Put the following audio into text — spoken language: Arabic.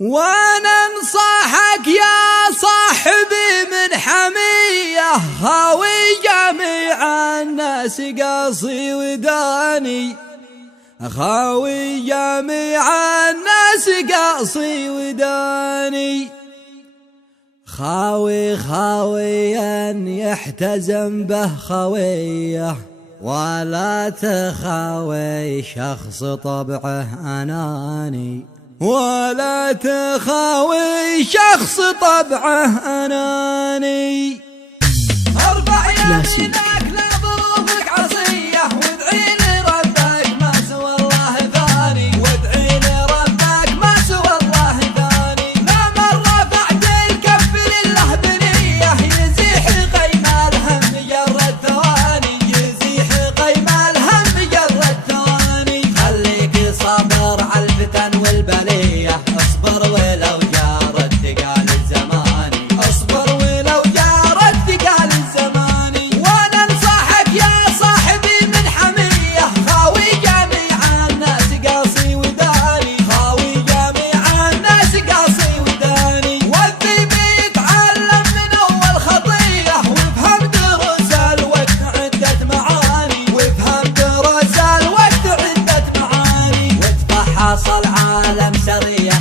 وانا انصحك يا صاحبي من حمية، خاوي جميع الناس قاصي وداني، خاوي جميع الناس قاصي وداني، خاويا يحتزم به خويه، ولا تخاوي شخص طبعه أناني، ولا تخاوي شخص طبعه أناني. ارفع يدك لظروفك عصية، وادعي لربك ما سوى الله ثاني، وادعي لربك ما سوى الله ثاني. لا من رفعت الكف لله بنية، يزيح قيم الهم بجرد ثواني، يزيح قيم الهم بجرد ثواني. خليك صابر على الفتن والبلية، اصبر ولو جارت ثقال الزمان، اصبر ولو جارت ثقال الزمان. وانا انصحك يا صاحبي من حمية، خاوي جميع الناس قاصي وداني، خاوي جميع الناس قاصي وداني. والذي بيتعلم من اول خطية، وافهم دروس الوقت عدة معاني، وافهم دروس الوقت عدة معاني. وتفحص العالم سرية